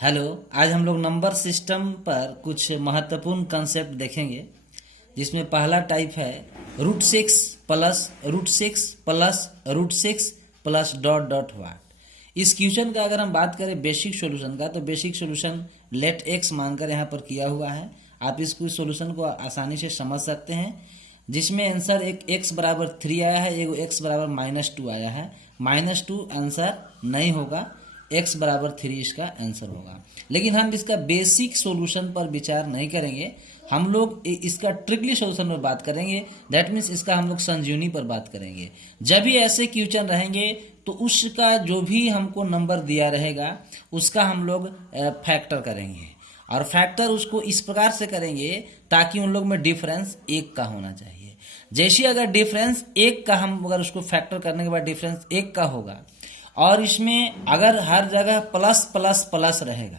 Hello. आज हम लोग नंबर सिस्टम पर कुछ महत्वपूर्ण कंसेप्ट देखेंगे, जिसमें पहला टाइप है √6 प्लस डॉट डॉट वाट। इस क्वेश्चन का अगर हम बात करें बेसिक सॉल्यूशन का, तो बेसिक सॉल्यूशन लेट एक्स मानकर यहाँ पर किया हुआ है। आप इसको इस सॉल्यूशन को आसानी से समझ सकते हैं, जिसमें आंसर एक x बराबर 3 आया है, एक x बराबर -2 आया है। -2 आंसर नहीं होगा, x बराबर 3 इसका आंसर होगा। लेकिन हम इसका बेसिक सॉल्यूशन पर विचार नहीं करेंगे, हम लोग इसका ट्रिकली सॉल्यूशन पर बात करेंगे। दैट मीन्स इसका हम लोग संजीवनी पर बात करेंगे। जब भी ऐसे क्वेश्चन रहेंगे तो उसका जो भी हमको नंबर दिया रहेगा उसका हम लोग फैक्टर करेंगे, और फैक्टर उसको इस प्रकार से करेंगे ताकि उन लोग में डिफरेंस 1 का होना चाहिए। जैसे अगर डिफरेंस 1 का, हम अगर उसको फैक्टर करने के बाद डिफरेंस 1 का होगा, और इसमें अगर हर जगह प्लस प्लस प्लस रहेगा,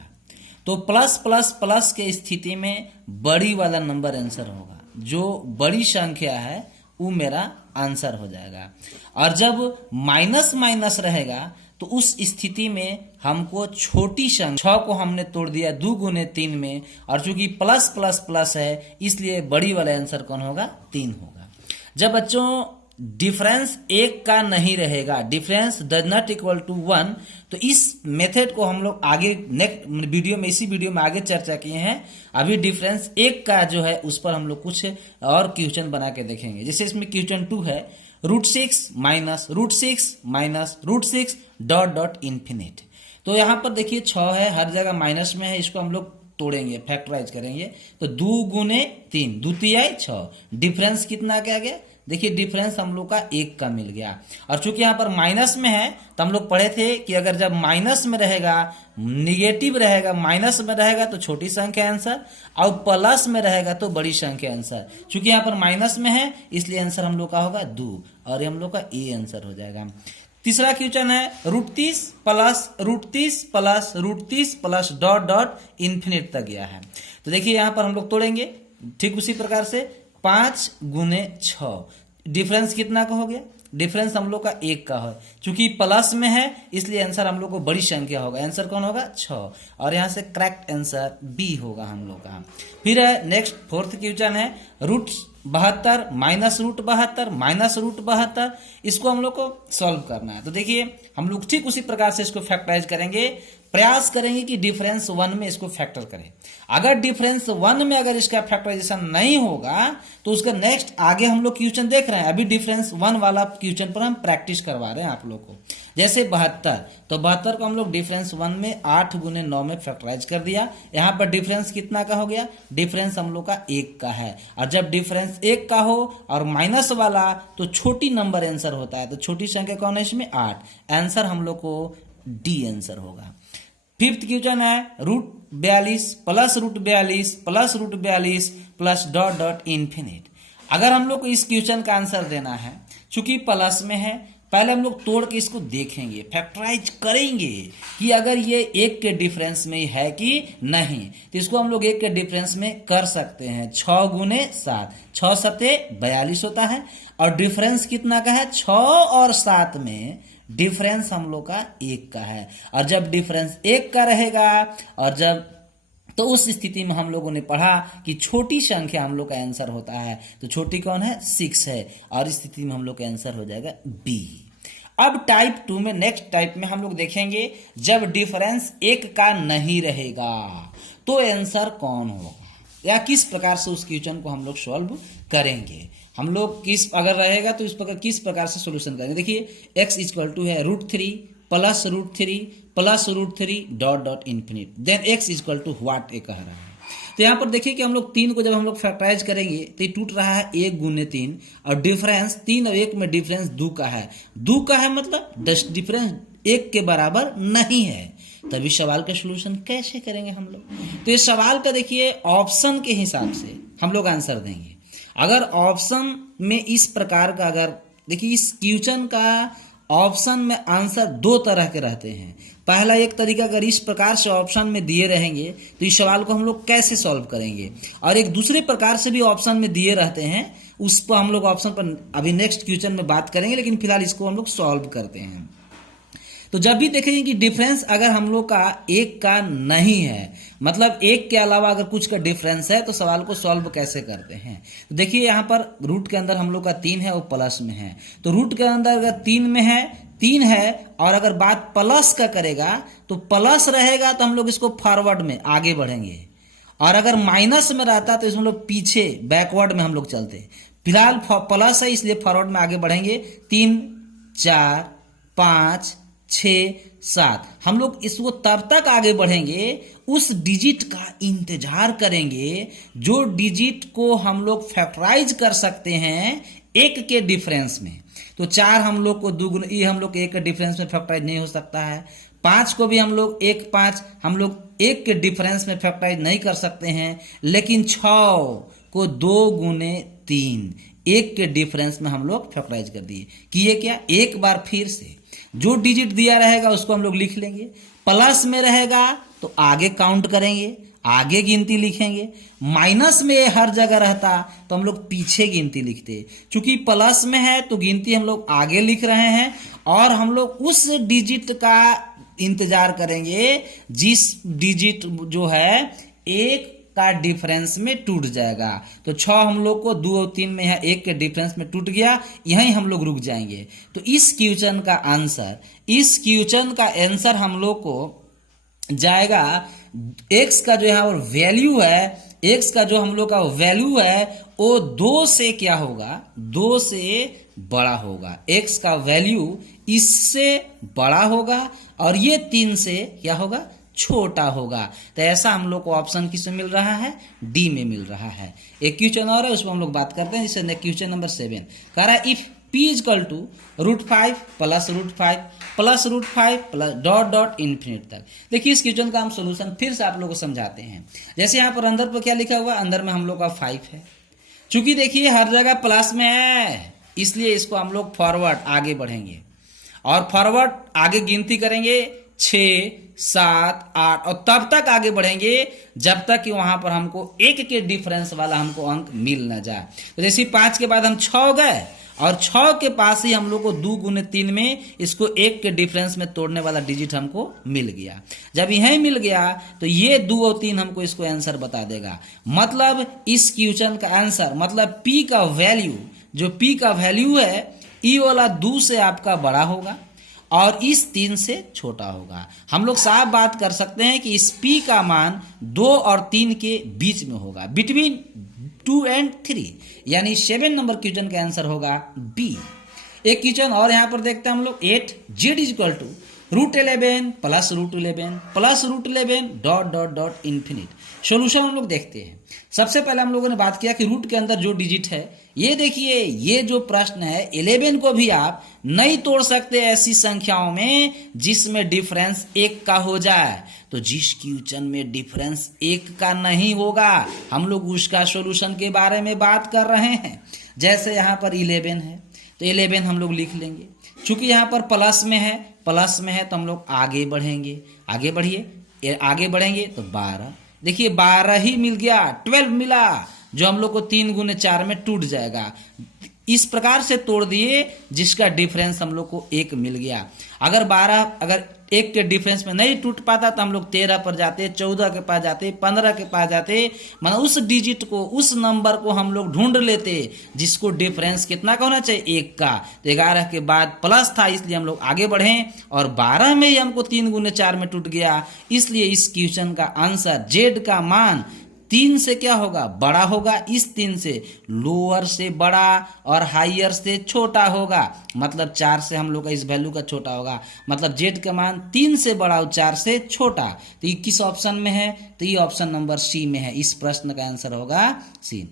तो प्लस प्लस प्लस के स्थिति में बड़ी वाला नंबर आंसर होगा। जो बड़ी संख्या है वो मेरा आंसर हो जाएगा। और जब माइनस माइनस रहेगा तो उस स्थिति में हमको छोटी संख्या 6 को हमने तोड़ दिया 2 गुने 3 में, और चूंकि प्लस प्लस प्लस है इसलिए बड़ी वाला आंसर कौन होगा? 3 होगा। जब बच्चों डिफरेंस 1 का नहीं रहेगा, difference does not equal to 1, तो इस मेथड को हम लोग आगे नेक्स्ट वीडियो में, इसी वीडियो में आगे चर्चा किए हैं। अभी डिफरेंस 1 का जो है उस पर हम लोग कुछ और क्वेश्चन बना के देखेंगे। जैसे इसमें क्वेश्चन 2 है √6 माइनस √6 डॉट डॉट इन्फिनिट। तो यहाँ पर देखिए 6 है, हर जगह माइनस में है, इसको हम लोग तोड़ेंगे, फैक्टराइज करेंगे, तो 2 गुने 3 द्वितीय 6, डिफरेंस कितना क्या गया? देखिए डिफरेंस हम लोग का 1 का मिल गया। और चूंकि यहाँ पर माइनस में है तो हम लोग पढ़े थे कि अगर जब माइनस में रहेगा, निगेटिव रहेगा, माइनस में रहेगा तो छोटी संख्या आंसर, और प्लस में रहेगा तो बड़ी संख्या आंसर। चूंकि यहाँ पर माइनस में है इसलिए आंसर हम लोग का होगा 2, और ये हम लोग का ए आंसर हो जाएगा। तीसरा क्वेश्चन है √30 प्लस डॉट डॉट इन्फिनिट तक गया है। तो देखिए यहाँ पर हम लोग तोड़ेंगे ठीक उसी प्रकार से, 5 गुने 6, डिफरेंस कितना का हो गया? डिफरेंस हम लोग का 1 का है। चूंकि प्लस में है इसलिए आंसर हम लोग को बड़ी संख्या होगा, आंसर कौन होगा? 6, और यहाँ से करेक्ट आंसर बी होगा हम लोग का। फिर है नेक्स्ट फोर्थ क्वेश्चन है √72 माइनस रूट 72, इसको हम लोग को सॉल्व करना है। तो देखिए हम लोग ठीक उसी प्रकार से इसको फैक्टराइज करेंगे, प्रयास करेंगे कि डिफरेंस 1 में इसको फैक्टर करें। अगर डिफरेंस 1 में अगर इसका फैक्टराइजेशन नहीं होगा तो उसका नेक्स्ट आगे हम लोग क्वेश्चन देख रहे हैं। अभी डिफरेंस 1 वाला क्वेश्चन पर हम प्रैक्टिस करवा रहे हैं आप लोग को। जैसे 72, तो 72 को हम लोग डिफरेंस 1 में 8 गुने 9 में फैक्टराइज कर दिया। यहाँ पर डिफरेंस कितना का हो गया? डिफरेंस हम लोग का 1 का है, और जब डिफरेंस 1 का हो और माइनस वाला तो छोटी नंबर आंसर होता है। तो छोटी संख्या कौन है इसमें? 8। आंसर हम लोग को डी आंसर होगा। फिफ्थ क्वेश्चन है √42 प्लस डॉट डॉट इन्फिनिट। अगर हम लोग को इस क्वेश्चन का आंसर देना है, चूंकि प्लस में है, पहले हम लोग तोड़ के इसको देखेंगे, फैक्टराइज करेंगे कि अगर ये 1 के डिफरेंस में है कि नहीं। तो इसको हम लोग 1 के डिफरेंस में कर सकते हैं। 6 गुने 7, 6 सते 42 होता है, और डिफरेंस कितना का है? 6 और 7 में डिफरेंस हम लोग का 1 का है। और जब डिफरेंस 1 का रहेगा, और जब तो उस स्थिति में हम लोगों ने पढ़ा कि छोटी संख्या हम लोग का आंसर होता है। तो छोटी कौन है? 6 है, और इस स्थिति में हम लोग का आंसर हो जाएगा बी। अब टाइप 2 में, नेक्स्ट टाइप में हम लोग देखेंगे जब डिफरेंस 1 का नहीं रहेगा तो आंसर कौन होगा, या किस प्रकार से उस क्वेश्चन को हम लोग सॉल्व करेंगे। हम लोग किस अगर रहेगा तो इस प्रकार किस प्रकार से सॉल्यूशन करेंगे। देखिए x इक्वल टू है √3 plus √3 dot dot infinite, then x equal to what a कह रहा है। तो यहाँ पर देखिए कि हम लोग 3 को जब हम लोग फैक्टराइज करेंगे तो ये टूट रहा है 1 गुने 3, और डिफरेंस 3 और 1 में डिफरेंस 2 का है। 2 का है मतलब डिफरेंस 1 के बराबर नहीं है। तभी सवाल का सॉल्यूशन कैसे करेंगे हम लोग? तो इस सवाल का देखिए ऑप्शन के हिसाब से हम लोग आंसर देंगे। अगर ऑप्शन में इस प्रकार का, अगर देखिए इस क्वेश्चन का ऑप्शन में आंसर 2 तरह के रहते हैं। पहला एक तरीका अगर इस प्रकार से ऑप्शन में दिए रहेंगे तो इस सवाल को हम लोग कैसे सॉल्व करेंगे, और एक दूसरे प्रकार से भी ऑप्शन में दिए रहते हैं, उस पर हम लोग ऑप्शन पर अभी नेक्स्ट क्वेश्चन में बात करेंगे, लेकिन फिलहाल इसको हम लोग सॉल्व करते हैं। तो जब भी देखेंगे कि डिफरेंस अगर हम लोग का एक का नहीं है, मतलब एक के अलावा अगर कुछ का डिफरेंस है, तो सवाल को सॉल्व कैसे करते हैं। तो देखिए यहाँ पर रूट के अंदर हम लोग का 3 है, वो प्लस में है, तो रूट के अंदर अगर 3 में है, 3 है, और अगर बात प्लस का करेगा तो प्लस रहेगा तो हम लोग इसको फॉरवर्ड में आगे बढ़ेंगे, और अगर माइनस में रहता तो इसमें लोग पीछे बैकवर्ड में हम लोग चलते। फिलहाल प्लस है इसलिए फॉरवर्ड में आगे बढ़ेंगे। 3 4 5 6 7 हम लोग इसको तब तक आगे बढ़ेंगे उस डिजिट का इंतजार करेंगे जो डिजिट को हम लोग फैक्टराइज कर सकते हैं एक के डिफरेंस में। तो 4 हम लोग को दुगुना, ये हम लोग के एक के डिफरेंस में फैक्टराइज नहीं हो सकता है। 5 को भी हम लोग 1 5 हम लोग एक के डिफरेंस में फैक्टराइज नहीं कर सकते हैं, लेकिन 6 को 2 गुने 3 एक के डिफरेंस में हम लोग फैक्टराइज कर दिए। किए क्या, एक बार फिर से जो डिजिट दिया रहेगा उसको हम लोग लिख लेंगे, प्लस में रहेगा तो आगे काउंट करेंगे, आगे गिनती लिखेंगे, माइनस में हर जगह रहता तो हम लोग पीछे गिनती लिखते। चूंकि प्लस में है तो गिनती हम लोग आगे लिख रहे हैं, और हम लोग उस डिजिट का इंतजार करेंगे जिस डिजिट जो है एक का डिफरेंस में टूट जाएगा। तो 6 हम लोग को 2 और 3 में है, एक के डिफरेंस में टूट गया, यहीं हम लोग रुक जाएंगे। तो इस क्वेश्चन का आंसर हम लोग को जाएगा, x का जो यहाँ पर वैल्यू है, x का जो हम लोग का वैल्यू है वो 2 से क्या होगा, 2 से बड़ा होगा। x का वैल्यू इससे बड़ा होगा और ये 3 से क्या होगा, छोटा होगा। तो ऐसा हम लोग को ऑप्शन किस में मिल रहा है, डी में मिल रहा है। एक क्वेश्चन और है उसमें हम लोग बात करते हैं, जिससे क्वेश्चन नंबर 7 कह रहा है if p equal to √5 plus √5 plus √5 plus dot dot infinite तक। देखिए इस क्वेश्चन का हम सोल्यूशन फिर से आप लोगों को समझाते हैं। जैसे यहाँ पर अंदर पर क्या लिखा हुआ है, अंदर में हम लोग का 5 है, चूंकि देखिए हर जगह प्लस में है इसलिए इसको हम लोग फॉरवर्ड आगे बढ़ेंगे, और फॉरवर्ड आगे गिनती करेंगे 6 7 8 और तब तक आगे बढ़ेंगे जब तक कि वहां पर हमको एक के डिफरेंस वाला हमको अंक मिल ना जाए। तो जैसे 5 के बाद हम 6 गए, और 6 के पास ही हम लोग को 2 गुने 3 में इसको एक के डिफरेंस में तोड़ने वाला डिजिट हमको मिल गया। जब यही मिल गया तो ये 2 और 3 हमको इसको आंसर बता देगा। मतलब इस क्वेश्चन का आंसर, मतलब p का वैल्यू, जो p का वैल्यू है ई वाला 2 से आपका बड़ा होगा और इस 3 से छोटा होगा। हम लोग साफ बात कर सकते हैं कि इस p का मान 2 और 3 के बीच में होगा, बिटवीन 2 and 3, यानी 7 नंबर क्वेश्चन का आंसर होगा बी। एक क्वेश्चन और यहाँ पर देखते हैं हम लोग 8 z equal to √11 plus √11 plus √11 dot dot dot infinite. Solution हम लोग देखते हैं। सबसे पहले हम लोगों ने बात किया कि रूट के अंदर जो डिजिट है, ये देखिए ये जो प्रश्न है 11 को भी आप नहीं तोड़ सकते ऐसी संख्याओं में जिसमें डिफरेंस 1 का हो जाए। तो जिस क्वेश्चन में डिफरेंस 1 का नहीं होगा हम लोग उसका सॉल्यूशन के बारे में बात कर रहे हैं। जैसे यहाँ पर 11 है तो 11 हम लोग लिख लेंगे, चूंकि यहाँ पर प्लस में है तो हम लोग आगे बढ़ेंगे, आगे बढ़िए, आगे बढ़ेंगे तो 12, देखिए 12 ही मिल गया, 12 मिला जो हम लोग को 3 गुने 4 में टूट जाएगा। इस प्रकार से तोड़ दिए जिसका डिफरेंस हम लोग को 1 मिल गया। अगर 12 अगर 1 के डिफरेंस में नहीं टूट पाता तो हम लोग 13 पर जाते, 14 के पास जाते, 15 के पास जाते, मतलब उस डिजिट को, उस नंबर को हम लोग ढूंढ लेते जिसको डिफरेंस कितना का होना चाहिए, 1 का। तो 11 के बाद प्लस था इसलिए हम लोग आगे बढ़े, और 12 में ही हमको 3 गुने 4 में टूट गया। इसलिए इस क्वेश्चन का आंसर जेड का मान 3 से क्या होगा, बड़ा होगा, इस 3 से लोअर से बड़ा और हाइयर से छोटा होगा। मतलब 4 से हम लोग का इस वैल्यू का छोटा होगा, मतलब जेड का मान 3 से बड़ा और 4 से छोटा। तो ये किस ऑप्शन में है, तो ये ऑप्शन नंबर सी में है। इस प्रश्न का आंसर होगा सी।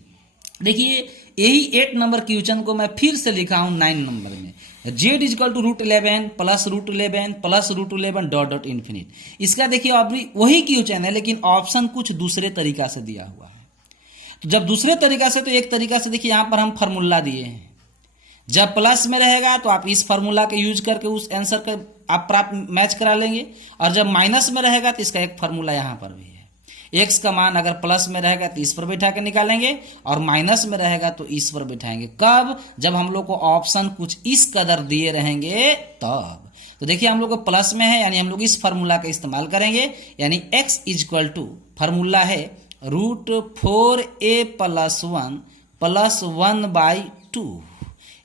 देखिए यही 8 नंबर क्वेश्चन को मैं फिर से लिखा हूं 9 नंबर में, z equal to √11 plus √11 plus √11 dot dot infinite. इसका देखिए अभी वही क्वेश्चन है लेकिन ऑप्शन कुछ दूसरे तरीका से दिया हुआ है। तो जब दूसरे तरीका से, तो एक तरीका से देखिए यहाँ पर हम फार्मूला दिए हैं, जब प्लस में रहेगा तो आप इस फार्मूला के यूज करके उस आंसर का आप प्राप्त मैच करा लेंगे, और जब माइनस में रहेगा तो इसका एक फार्मूला यहाँ पर भी है। x का मान अगर प्लस में रहेगा तो इस पर बैठा के निकालेंगे, और माइनस में रहेगा तो इस पर बैठाएंगे। कब, जब हम लोग को ऑप्शन कुछ इस कदर दिए रहेंगे तब। तो देखिए हम लोग को प्लस में है, यानी हम लोग इस फार्मूला का इस्तेमाल करेंगे, यानी x इक्वल टू फार्मूला है √4a + 1/2,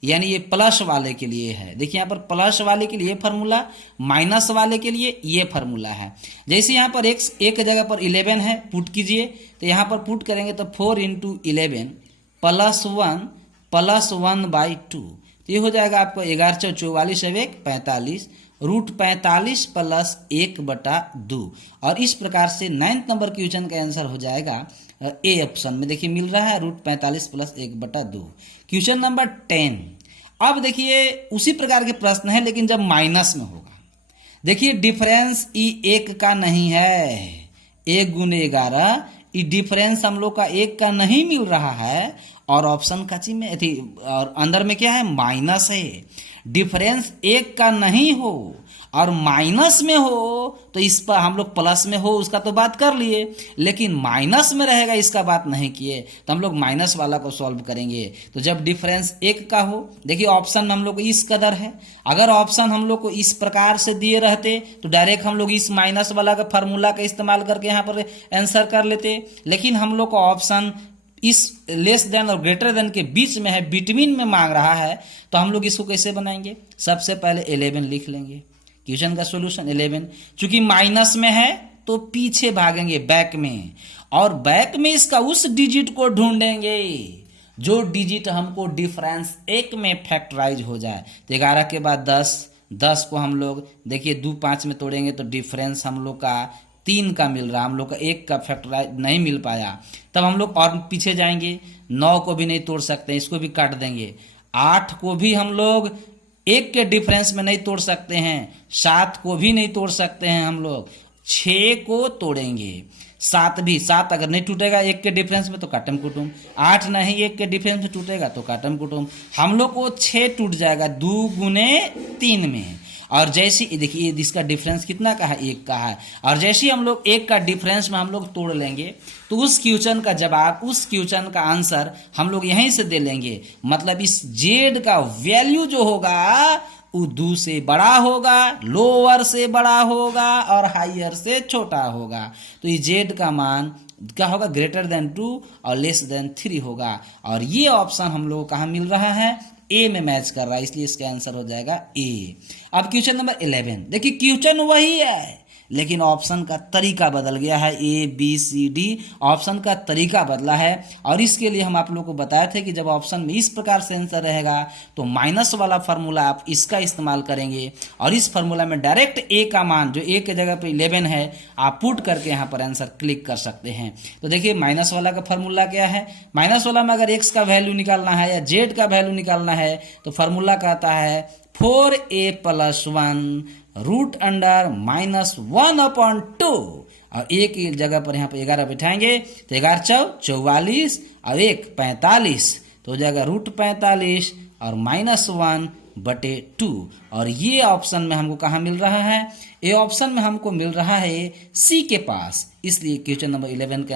यानी ये प्लस वाले के लिए है। देखिए यहाँ पर प्लस वाले के लिए फार्मूला, माइनस वाले के लिए ये फार्मूला है। जैसे यहाँ पर x एक जगह पर 11 है, पुट कीजिए, तो यहाँ पर पुट करेंगे तो 4 × 11 + 1 + 1/2, तो ये हो जाएगा आपको 11 × 44 = 45, √45 + 1/2। और इस प्रकार से 9th नंबर क्वेश्चन का आंसर हो जाएगा ए ऑप्शन में। देखिए मिल रहा है √45 + 1/2। Question number 10। अब देखिए उसी प्रकार के प्रश्न है, लेकिन जब माइनस में होगा। देखिए डिफरेंस ई 1 का नहीं है, 1 × 11, ये डिफरेंस हम लोग का 1 का नहीं मिल रहा है, और ऑप्शन का ची में थी, और अंदर में क्या है, माइनस है। डिफरेंस 1 का नहीं हो और माइनस में हो तो इस पर हम लोग प्लस में हो उसका तो बात कर लिए, लेकिन माइनस में रहेगा इसका बात नहीं किए, तो हम लोग माइनस वाला को सॉल्व करेंगे। तो जब डिफरेंस 1 का हो, देखिए ऑप्शन में हम लोग को इस कदर है, अगर ऑप्शन हम लोग को इस प्रकार से दिए रहते तो डायरेक्ट हम लोग इस माइनस वाला का फार्मूला का इस्तेमाल करके यहाँ पर आंसर कर लेते, लेकिन हम लोग को ऑप्शन इस लेस देन और ग्रेटर देन के बीच में है, बिटवीन में मांग रहा है, तो हम लोग इसको कैसे बनाएंगे। सबसे पहले 11 लिख लेंगे, क्वेश्चन का सॉल्यूशन 11। चूंकि माइनस में है तो पीछे भागेंगे बैक में, और बैक में इसका उस डिजिट को ढूंढेंगे जो डिजिट हमको डिफरेंस 1 में फैक्टराइज हो जाए। तो 11 के बाद 10 को हम लोग देखिए 2 5 में तोड़ेंगे तो डिफरेंस हम लोग का 3 का मिल रहा, हम लोग का 1 का फैक्टराइज नहीं मिल पाया। तब हम लोग और पीछे जाएंगे, 9 को भी नहीं तोड़ सकते, इसको भी काट देंगे। 8 को भी हम लोग 1 के डिफरेंस में नहीं तोड़ सकते हैं, 7 को भी नहीं तोड़ सकते हैं हम लोग, 6 को तोड़ेंगे। 7 अगर नहीं टूटेगा 1 के डिफरेंस में तो काटम कुटुम, 8 नहीं 1 के डिफरेंस में टूटेगा तो काटम कुटुम, हम लोग को 6 टूट जाएगा 2 × 3 में। और जैसे देखिए इसका डिफरेंस कितना का है, 1 का है, और जैसे हम लोग 1 का डिफरेंस में हम लोग तोड़ लेंगे तो उस क्वेश्चन का जवाब, उस क्वेश्चन का आंसर हम लोग यहीं से दे लेंगे। मतलब इस जेड का वैल्यू जो होगा वो 2 से बड़ा होगा, लोअर से बड़ा होगा और हाइयर से छोटा होगा। तो ये जेड का मान क्या होगा, ग्रेटर देन 2 और लेस देन 3 होगा। और ये ऑप्शन हम लोग को कहाँ मिल रहा है, ए में मैच कर रहा है, इसलिए इसका आंसर हो जाएगा ए। अब क्वेश्चन नंबर 11, देखिए क्वेश्चन वही है लेकिन ऑप्शन का तरीका बदल गया है, A B C D option का तरीका बदला है। और इसके लिए हम आप लोग को बताए थे कि जब ऑप्शन में इस प्रकार से आंसर रहेगा तो माइनस वाला फार्मूला आप इसका इस्तेमाल करेंगे, और इस फार्मूला में डायरेक्ट ए का मान जो ए के जगह पे 11 है आप पुट करके यहाँ पर आंसर क्लिक कर सकते हैं। तो देखिए माइनस वाला का फार्मूला क्या है, माइनस वाला में अगर एक्स का वैल्यू निकालना है या जेड का वैल्यू निकालना है तो फार्मूला कहता है 4a + 1 √(-1/2), और एक जगह पर यहाँ पर 11 बिठाएंगे तो 11 × 4 = 44 और 1 = 45, तो हो जाएगा √45 और -1/2। और ये ऑप्शन में हमको कहाँ मिल रहा है, ये ऑप्शन में हमको मिल रहा है सी के पास, इसलिए क्वेश्चन नंबर 11 का